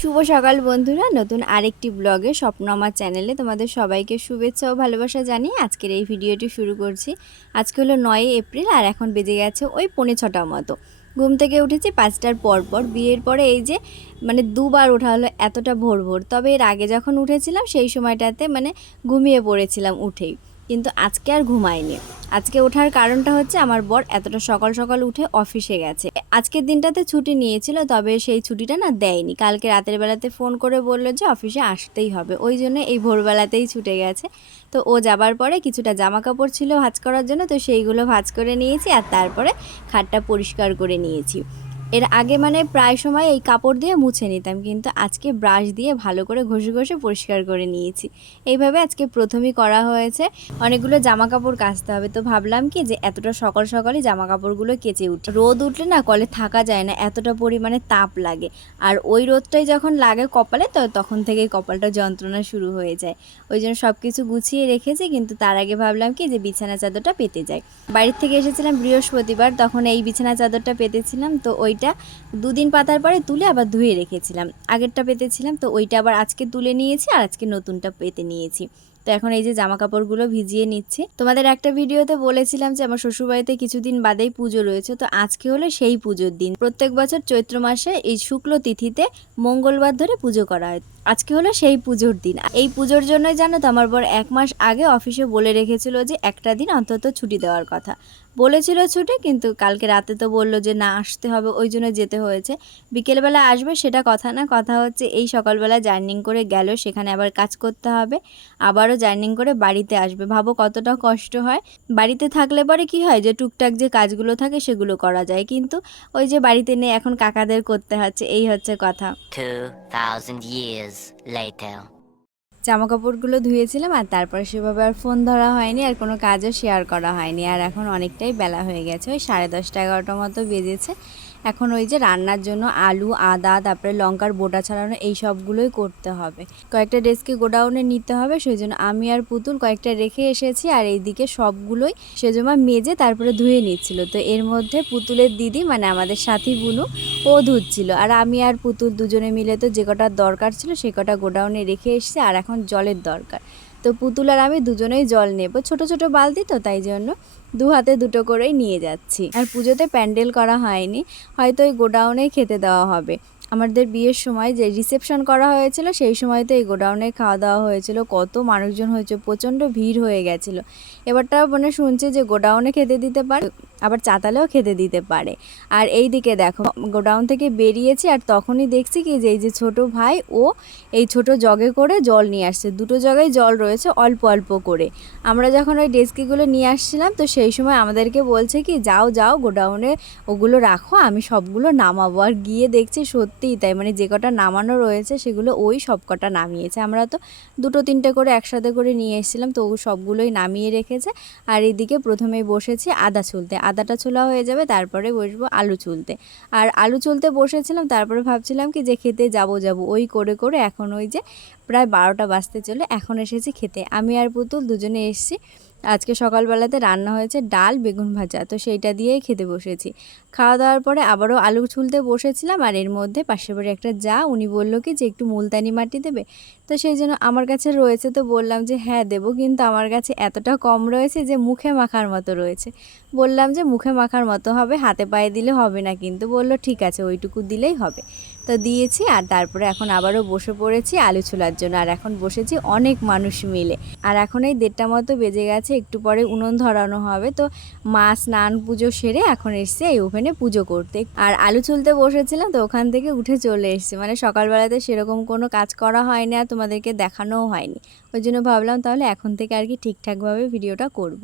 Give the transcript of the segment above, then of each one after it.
শুভ সকাল বন্ধুরা। নতুন আরেকটি ব্লগে স্বপ্ন আমার চ্যানেলে তোমাদের সবাইকে শুভেচ্ছা ও ভালোবাসা জানিয়ে আজকের এই ভিডিওটি শুরু করছি। আজকে হলো নয় এপ্রিল আর এখন বেজে গেছে ওই পৌনে ছটার মতো। ঘুম থেকে উঠেছি পাঁচটার পর পর। বিয়ের পরে এই যে মানে দুবার ওঠা হলো এতটা ভোর ভোর। তবে এর আগে যখন উঠেছিলাম সেই সময়টাতে মানে ঘুমিয়ে পড়েছিলাম উঠেই। কিন্তু আজকে আর ঘুমাইনি আজকে ওঠার কারণটা হচ্ছে আমার বর এতটা সকাল সকাল উঠে অফিসে গেছে। আজকের দিনটাতে ছুটি নিয়েছিল, তবে সেই ছুটিটা না দেয়নি। কালকে রাতের বেলাতে ফোন করে বলল যে অফিসে আসতেই হবে। ওই জন্য এই ভোরবেলাতেই ছুটে গেছে। তো ও যাবার পরে কিছুটা জামা কাপড় ছিল ভাঁজ করার জন্য, তো সেইগুলো ভাঁজ করে নিয়েছি আর তারপরে খাটটা পরিষ্কার করে নিয়েছি। এর আগে মানে প্রায় সময় এই কাপড় দিয়ে মুছে নিতাম, কিন্তু আজকে ব্রাশ দিয়ে ভালো করে ঘষে ঘষে পরিষ্কার করে নিয়েছি। এইভাবে আজকে প্রথমেই করা হয়েছে। অনেকগুলো জামা কাপড় কাচতে হবে। তো ভাবলাম কি যে এতটা সকাল সকালই জামা কাপড়গুলো কেচে উঠি। রোদ উঠলে না কলে থাকা যায় না, এতটা পরিমাণে তাপ লাগে। আর ওই রোদটাই যখন লাগে কপালে, তো তখন থেকেই কপালটা যন্ত্রণা শুরু হয়ে যায়। ওই জন্য সব কিছু গুছিয়ে রেখেছি, কিন্তু তার আগে ভাবলাম কি যে বিছানা চাদরটা পেতে যায় বাড়ির থেকে এসেছিলাম বৃহস্পতিবার, তখন এই বিছানা চাদরটা পেতেছিলাম। তো ওইটা দুদিন পাতার পরে তুলে আবার ধুয়ে রেখেছিলাম। আগেরটা পেতেছিলাম, তো ওইটা আবার আজকে তুলে নিয়েছি আর আজকে নতুনটা পেতে নিয়েছি। তো এখন এই যে জামা কাপড়গুলো ভিজিয়ে নিচ্ছি। তোমাদের একটা ভিডিওতে বলেছিলাম যে আমার শ্বশুরবাড়িতে কিছুদিন বাদেই পুজো রয়েছে, তো আজকে হলো সেই পুজোর দিন। প্রত্যেক বছর চৈত্র মাসে এই শুক্ল তিথিতে মঙ্গলবার ধরে পুজো করা হয়। আজকে হলো সেই পুজোর দিন। এই পুজোর জন্যই জানো তো আমার বর এক মাস আগে অফিসে বলে রেখেছিল যে একটা দিন অন্তত ছুটি দেওয়ার কথা। বলেছিল ছুটি কিন্তু কালকে রাতে তো বলল যে না আসতে হবে ওই জন্য যেতে হয়েছে। বিকেলবেলা আসবে সেটা কথা না কথা হচ্ছে এই সকালবেলা জার্নিং করে গেল সেখানে আবার কাজ করতে হবে। আবারও জার্নিং করে বাড়িতে আসবে। ভাবো কতটা কষ্ট হয়। বাড়িতে থাকলে পরে কি হয় যে টুকটাক যে কাজগুলো থাকে সেগুলো করা যায় কিন্তু ওই যে বাড়িতে নেই এখন কাকাদের করতে হচ্ছে এই হচ্ছে কথা। 2,000 years later. জামা কাপড়গুলো ধুয়েছিলাম আর তারপরে সেভাবে আর ফোন ধরা হয়নি আর কোনো কাজও শেয়ার করা হয়নি। আর এখন অনেকটাই বেলা হয়ে গেছে, ওই সাড়ে দশটা এগারোটার মতো বেজেছে। এখন ওই যে রান্নার জন্য আলু, আদা, তারপরে লঙ্কার বোটা ছাড়ানো এই সবগুলোই করতে হবে। কয়েকটা ডেস্কে গোডাউনে নিতে হবে সেই জন্য আমি আর পুতুল কয়েকটা রেখে এসেছি আর এইদিকে সবগুলোই সেজমা মেজে তারপরে ধুয়ে নিচ্ছিল। তো এর মধ্যে পুতুলের দিদি মানে আমাদের সাথী বুনু, ও ধুচ্ছিল। আর আমি আর পুতুল দুজনে মিলে তো যে কটার দরকার ছিল, সে কটা গোডাউনে রেখে এসেছি, আর এখন জলের দরকার। তো পুতুল আর আমি দুজনেই জল নেব। ছোট ছোট বালতি তো, তাই জন্য দু হাতে দুটো করেই নিয়ে যাচ্ছি। আর পুজোতে প্যান্ডেল করা হয়নি, হয়তো ওই গোডাউনেই খেতে দেওয়া হবে। আমাদের বিয়ের সময় যে রিসেপশন করা হয়েছিল, সেই সময় তো এই গোডাউনে খাওয়া দাওয়া হয়েছিল। কত মানুষজন হয়েছে, প্রচণ্ড ভিড় হয়ে গেছিল। এবারটা মানে শুনছে যে গোডাউনে খেতে দিতে পারে, আবার চাতালেও খেতে দিতে পারে। আর এই দিকে দেখো, গোডাউন থেকে বেরিয়েছি আর তখনই দেখছি কি যে এই যে ছোট ভাই, ও এই ছোট জগে করে জল নিয়ে আসছে। দুটো জগায় জল রয়েছে অল্প অল্প করে। আমরা যখন ওই ডেস্কিগুলো নিয়ে আসছিলাম, তো সেই সময় আমাদেরকে বলছে কি, যাও যাও, গোডাউনে ওগুলো রাখো, আমি সবগুলো নামাবো। আর গিয়ে দেখছি সত্যিই তাই। মানে যে কটা নামানো রয়েছে সেগুলো ওই সব কটা নামিয়েছে। আমরা তো দুটো তিনটে করে একসাথে করে নিয়ে এসেছিলাম, তো সবগুলোই নামিয়ে রেখেছে। আর এদিকে প্রথমেই বসেছি আদা চুলতে আদাটা ছোলা হয়ে যাবে, তারপরে বসবো আলু চুলতে আর আলু চুলতে বসেছিলাম, তারপরে ভাবছিলাম কি যে খেতে যাব যাব। ওই করে করে এখন ওই যে প্রায় বারোটা বাজতে চলে, এখন এসেছি খেতে। আমি আর পুতুল দুজনে এসেছি। আজকে সকালবেলাতে রান্না হয়েছে ডাল, বেগুন ভাজা, তো সেইটা দিয়েই খেতে বসেছি। খাওয়া দাওয়ার পরে আবারও আলু ছুলতে বসেছিলাম আর এর মধ্যে পাশের বাড়ি একটা যা, উনি বলল কি যে একটু মুলতানি মাটি দেবে তো সেই জন্য আমার কাছে রয়েছে তো বললাম যে হ্যাঁ দেবো। কিন্তু আমার কাছে এতটা কম রয়েছে যে, মুখে মাখার মতো রয়েছে। বললাম যে, মুখে মাখার মতো হবে, হাতে পায়ে দিলে হবে না। কিন্তু বলল, ঠিক আছে, ওইটুকু দিলেই হবে। তো দিয়েছি আর তারপরে এখন আবারও বসে পড়েছি আলু ছোলার জন্য। আর এখন বসেছি অনেক মানুষ মিলে। আর এখন এই দেড়টা মতো বেজে গেছে, একটু পরে উনুন ধরানো হবে। তো মা স্নান পুজো সেরে এখন এসছে এই ওভেনে পুজো করতে। আর আলু চুলতে বসেছিলাম, তো ওখান থেকে উঠে চলে এসছে। মানে সকালবেলাতে সেরকম কোনো কাজ করা হয়নি আর তোমাদেরকে দেখানোও হয়নি। ওই জন্য ভাবলাম তাহলে এখন থেকে আর কি ঠিকঠাকভাবে ভিডিওটা করব।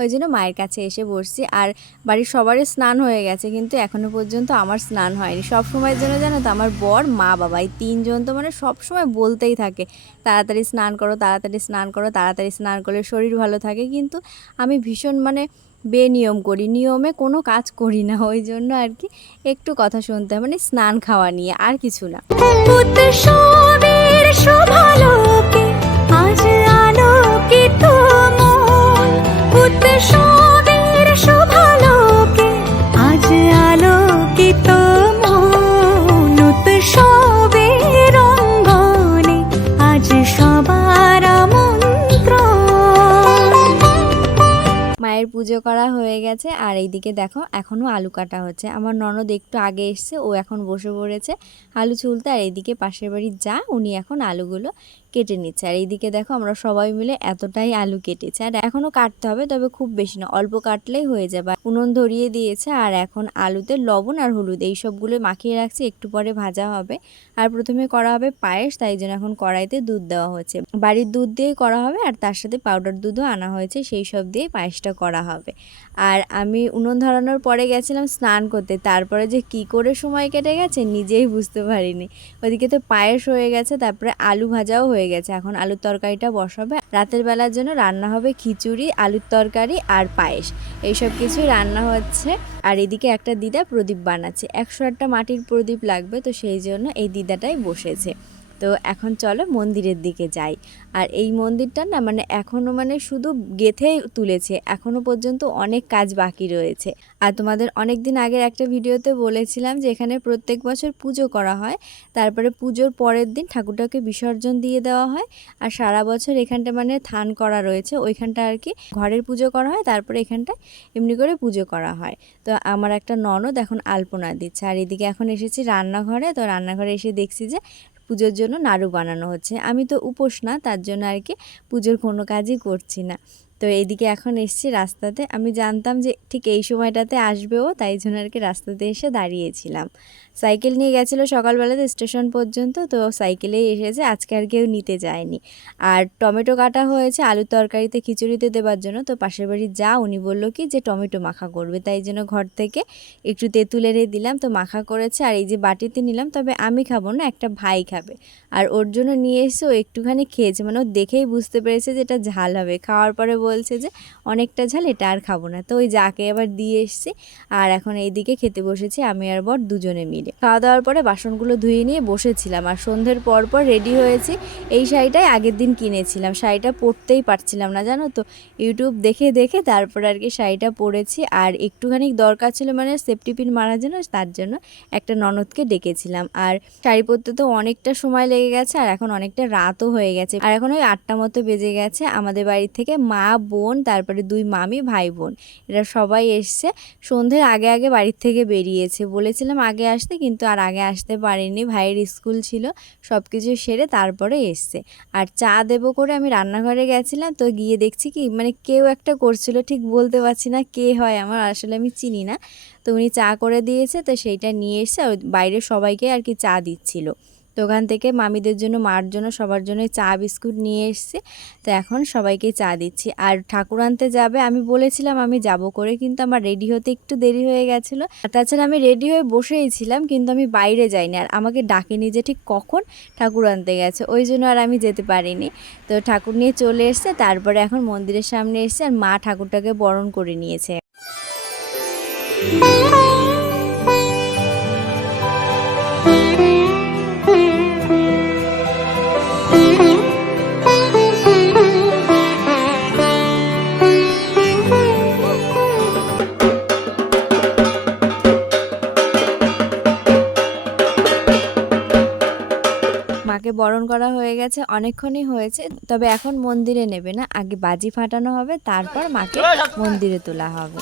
ওই জন্য মায়ের কাছে এসে বসছি। আর বাড়ির সবারই স্নান হয়ে গেছে, কিন্তু এখনও পর্যন্ত আমার স্নান হয়নি। সব সময়ের জন্য জানো তো, আমার বর, মা, বাবা এই তিনজন তো মানে সব সময় বলতেই থাকে, তাড়াতাড়ি স্নান করো, তাড়াতাড়ি স্নান করো, তাড়াতাড়ি স্নান করলে শরীর ভালো থাকে। কিন্তু আমি ভীষণ মানে বেনিয়ম করি, নিয়মে কোনো কাজ করি না। ওই জন্য আর কি একটু কথা শুনতে মানে স্নান খাওয়া নিয়ে, আর কিছু না। শুভালোকে আজ আলোকিত মন উৎসবের শুভালোকে, আজ আলোকিত মন উৎসবের অঙ্গনে, আজ সবার আমন্ত্রণ। মায়ের পুজো করা গেছে। আর এইদিকে দেখো এখনও আলু কাটা হচ্ছে। আমার ননদ একটু আগে এসছে, ও এখন বসে পড়েছে আলু ছুলতে। আর এইদিকে পাশের বাড়ি যা, উনি এখন আলুগুলো কেটে নিচ্ছে। আর এইদিকে দেখো আমরা সবাই মিলে এতটাই আলু কেটেছে। আর এখনও কাটতে হবে, তবে খুব বেশি না, অল্প কাটলেই হয়ে যাবে। উনুন ধরিয়ে দিয়েছে, আর এখন আলুতে লবণ আর হলুদ, এই সবগুলো মাখিয়ে রাখছি, একটু পরে ভাজা হবে। আর প্রথমে করা হবে পায়েস, তাই জন্য এখন কড়াইতে দুধ দেওয়া হয়েছে। বাড়ির দুধ দিয়েই করা হবে, আর তার সাথে পাউডার দুধও আনা হয়েছে, সেই সব দিয়ে পায়েসটা করা হবে। আর আমি উনুন ধরানোর পরে গেছিলাম স্নান করতে, তারপরে যে কি করে সময় কেটে গেছে নিজেই বুঝতে পারিনি। ওদিকে তো পায়েস হয়ে গেছে, তারপরে আলু ভাজাও হয়ে গেছে। এখন আলুর তরকারিটা বসাবে। রাতের বেলার জন্য রান্না হবে খিচুড়ি, আলুর তরকারি আর পায়েস। এইসব কিছুই রান্না হচ্ছে। আর এদিকে একটা দিদা প্রদীপ বানাচ্ছে। একশো একটা মাটির প্রদীপ লাগবে, তো সেই জন্য এই দিদাটাই বসেছে। তো এখন চলো মন্দিরের দিকে যাই। আর এই মন্দিরটা না মানে এখনও মানে শুধু গেথেই তুলেছে এখনও পর্যন্ত অনেক কাজ বাকি রয়েছে। আর তোমাদের অনেক দিন আগের একটা ভিডিওতে বলেছিলাম যে এখানে প্রত্যেক বছর পুজো করা হয়, তারপরে পুজোর পরের দিন ঠাকুরটাকে বিসর্জন দিয়ে দেওয়া হয়, আর সারা বছর এখানটা মানে থান করা রয়েছে, ওইখানটা আর কি ঘরের পুজো করা হয়, তারপরে এখানটায় এমনি করে পুজো করা হয়। তো আমার একটা ননদ এখন আলপনা দিচ্ছে, আর এদিকে এখন এসেছি রান্নাঘরে, তো রান্নাঘরে এসে দেখছি যে পুজোর জন্য নাড়ু বানানো হচ্ছে। আমি তো উপোস না, তার জন্য আর কি পুজোর কোনো কাজই করছি না। তো এইদিকে এখন এসছি রাস্তাতে। আমি জানতাম যে ঠিক এই সময়টাতে আসবেও তাই জন্য আর কি রাস্তাতে এসে দাঁড়িয়েছিলাম। সাইকেল নিয়ে গেছিল সকালবেলাতে স্টেশন পর্যন্ত, তো সাইকেলেই এসেছে, আজকে আর কেউ নিতে যায়নি। আর টমেটো কাটা হয়েছে, আলুর তরকারিতে খিচুড়িতে দেবার জন্য, তো পাশের বাড়ি যা, উনি বলল কি যে টমেটো মাখা করবে, তাই জন্য ঘর থেকে একটু তেঁতুল এনে দিলাম, তো মাখা করেছে। আর এই যে বাটিতে নিলাম, তবে আমি খাব না, একটা ভাই খাবে। আর ওর জন্য নিয়ে এসে ও একটুখানি খেয়েছে মানে ও দেখেই বুঝতে পেরেছে যে এটা ঝাল হবে। খাওয়ার পরে বলছে যে, অনেকটা ঝাল, এটা আর খাব না। তো ওই যাকে আবার দিয়ে এসছি, আর এখন এইদিকে খেতে বসেছি আমি আর বর দুজনে মিলে। খাওয়া দাওয়ার পরে বাসনগুলো ধুয়ে নিয়ে বসেছিলাম, আর সন্ধ্যের পর পর রেডি হয়েছি এই শাড়িটাই আগের দিন কিনেছিলাম। শাড়িটা পরতেই পারছিলাম না, জানো তো? ইউটিউব দেখে দেখে তারপর আর কি শাড়িটা পরেছি, আর একটুখানি দরকার ছিল মানে সেফটি পিন মারার জন্য, তার জন্য একটা ননদকে ডেকেছিলাম। আর শাড়ি পরতে তো অনেকটা সময় লেগে গেছে, আর এখন অনেকটা রাতও হয়ে গেছে। আর এখন ওই আটটা মতো বেজে গেছে, আমাদের বাড়ি থেকে মা বোন, তারপরে দুই মামি ভাই বোন এরা সবাই এসছে। সন্ধ্যের আগে আগে বাড়ির থেকে বেরিয়েছে। বলেছিলাম আগে আসতে, কিন্তু আর আগে আসতে পারিনি। ভাইয়ের স্কুল ছিল সব কিছু সেরে তারপরে এসছে। আর চা দেবো করে আমি রান্নাঘরে গেছিলাম, তো গিয়ে দেখছি কি মানে কেউ একটা করছিল, ঠিক বলতে পারছি না কে হয় আমার, আসলে আমি চিনি না। তো উনি চা করে দিয়েছে, তো সেইটা নিয়ে এসে বাইরে সবাইকে আর কি চা দিচ্ছিল। তো ওখান থেকে মামিদের জন্য, মার জন্য, সবার জন্য চা, বিস্কুট নিয়ে এসছে। তো এখন সবাইকে চা দিচ্ছি। আর ঠাকুর আনতে যাবে, আমি বলেছিলাম আমি যাব করে, কিন্তু আমার রেডি হতে একটু দেরি হয়ে গেছিল। আর তাছাড়া আমি রেডি হয়ে বসেই ছিলাম, কিন্তু আমি বাইরে যাইনি। আর আমাকে ডাকেনি যে ঠিক কখন ঠাকুর আনতে গেছে, ওই জন্য আর আমি যেতে পারিনি। তো ঠাকুর নিয়ে চলে এসছে, তারপরে এখন মন্দিরের সামনে এসছে, আর মা ঠাকুরটাকে বরণ করে নিয়েছে। বরণ করা হয়ে গেছে, অনেকক্ষণই হয়েছে। তবে এখন মন্দিরে নেবে না, আগে বাজি ফাটানো হবে, তারপর মাকে মন্দিরে তোলা হবে।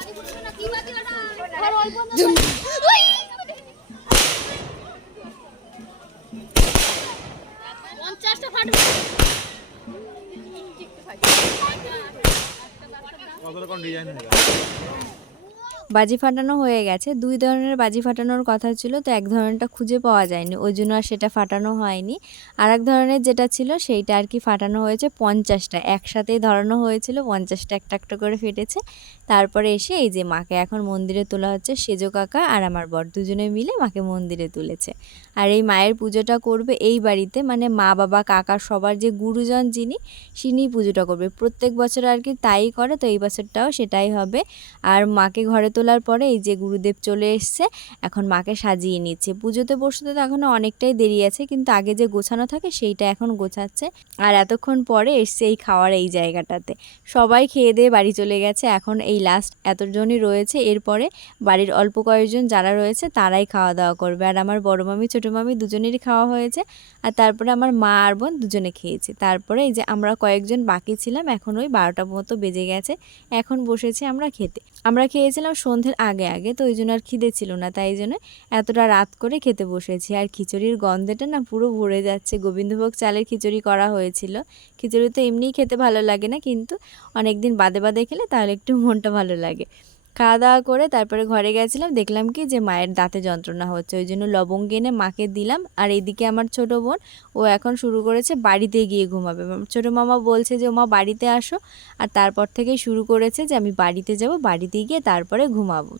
বাজি ফাটানো হয়ে গেছে। দুই ধরনের বাজি ফাটানোর কথা ছিল, তো এক ধরনেরটা খুঁজে পাওয়া যায়নি। ওই জন্য আর সেটা ফাটানো হয়নি। আর এক ধরনের যেটা ছিল, সেইটা আর কি ফাটানো হয়েছে পঞ্চাশটা। একসাথেই ধরানো হয়েছিল, পঞ্চাশটা একটা একটা করে ফেটেছে। তারপরে এসে এই যে মাকে এখন মন্দিরে তোলা হচ্ছে, সেজো কাকা আর আমার বর দুজনে মিলে মাকে মন্দিরে তুলেছে। আর এই মায়ের পুজোটা করবে এই বাড়িতে মানে মা, বাবা, কাকা সবার যে গুরুজন যিনি তিনিই পুজোটা করবে। প্রত্যেক বছর আর কি তাই করে, তো এই বছরটাও সেটাই হবে। আর মাকে ঘরে তোলার পরে এই যে গুরুদেব চলে এসছে, এখন মাকে সাজিয়ে নিচ্ছে। পুজোতে বসতে তো এখনও অনেকটাই দেরি আছে, কিন্তু আগে যে গোছানো থাকে সেইটা এখন গোছাচ্ছে। আর এতক্ষণ পরে এসছে এই খাওয়ার এই জায়গাটাতে। সবাই খেয়ে দিয়ে বাড়ি চলে গেছে, এখন এই লাস্ট এতজনই রয়েছে। এরপরে বাড়ির অল্প কয়েকজন যারা রয়েছে তারাই খাওয়া দাওয়া করবে। আর আমার বড় মামি, ছোটো মামি দুজনেরই খাওয়া হয়েছে। আর তারপরে আমার মা আর বোন দুজনে খেয়েছে। তারপরে এই যে আমরা কয়েকজন বাকি ছিলাম, এখন ওই বারোটা মতো বেজে গেছে। এখন বসেছি আমরা খেতে। আমরা খেয়েছিলাম সন্ধ্যের আগে আগে তো ওই জন্য আর খিদে ছিল না, তাই জন্য এতটা রাত করে খেতে বসেছি। আর খিচুড়ির গন্ধটা না পুরো ভরে যাচ্ছে। গোবিন্দভোগ চালের খিচুড়ি করা হয়েছিল। খিচুড়ি তো এমনিই খেতে ভালো লাগে না, কিন্তু অনেক দিন বাদে বাদে খেলে তাহলে একটু মনটা ভালো লাগে। খাওয়া দাওয়া করে তারপরে ঘরে গেছিলাম। দেখলাম কি যে মায়ের দাঁতে যন্ত্রণা হচ্ছে। ওই জন্য লবঙ্গ এনে মাকে দিলাম। আর এইদিকে আমার ছোট বোন, ও এখন শুরু করেছে বাড়িতে গিয়ে ঘুমাবে। ছোট মামা বলছে যে, মা, বাড়িতে আসো। আর তারপর থেকেই শুরু করেছে যে, আমি বাড়িতে যাব, বাড়িতে গিয়ে তারপরে ঘুমাবো।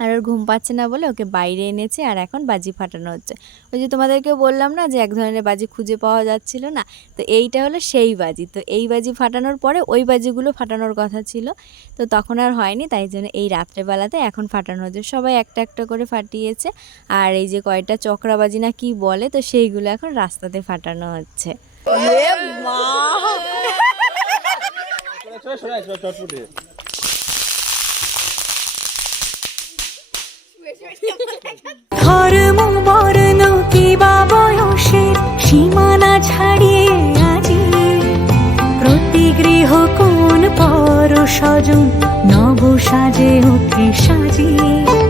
আর ওর ঘুম পাচ্ছে না বলে ওকে বাইরে এনেছে আর এখন বাজি ফাটানো হচ্ছে ওই যে তোমাদেরকে বললাম না যে এক ধরনের বাজি খুঁজে পাওয়া যাচ্ছিল না তো এইটা হলো সেই বাজি তো এই বাজি ফাটানোর পরে ওই বাজিগুলো ফাটানোর কথা ছিল তো তখন আর হয়নি তাই জন্য এই রাত্রেবেলাতে এখন ফাটানো হচ্ছে সবাই একটা একটা করে ফাটিয়েছে আর এই যে কয়টা চক্রাবাজি না কি বলে তো সেইগুলো এখন রাস্তাতে ফাটানো হচ্ছে ধর্ম স্বজন নব সাজে ওকে সাজিয়ে।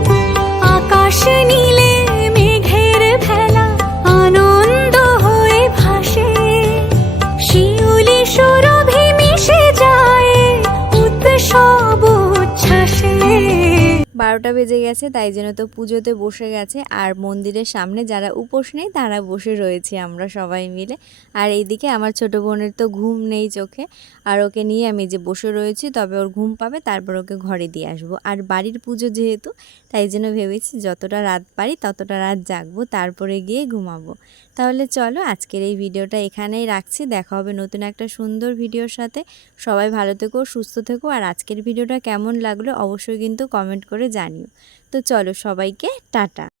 বারোটা বেজে গেছে, তাই জন্য তো পুজোতে বসে গেছে। আর মন্দিরের সামনে যারা উপোস নেই, তারা বসে রয়েছে আমরা সবাই মিলে। আর এইদিকে আমার ছোট বোনের তো ঘুম নেই চোখে। আর ওকে নিয়ে আমি যে বসে রয়েছি, তবে ওর ঘুম পাবে, তারপর ওকে ঘরে দিয়ে আসব। আর বাড়ির পুজো যেহেতু, তাই জন্য ভেবেছি যতটা রাত পারি, ততটা রাত জাগবো, তারপরে গিয়ে ঘুমাবো। তাহলে চলো আজকের এই ভিডিওটা এখানেই রাখছি। দেখা হবে নতুন একটা সুন্দর ভিডিওর সাথে। সবাই ভালো থেকো, সুস্থ থেকো আর আজকের ভিডিওটা কেমন লাগল অবশ্যই কিন্তু কমেন্ট করে জানিও। তো চলো সবাইকে টাটা।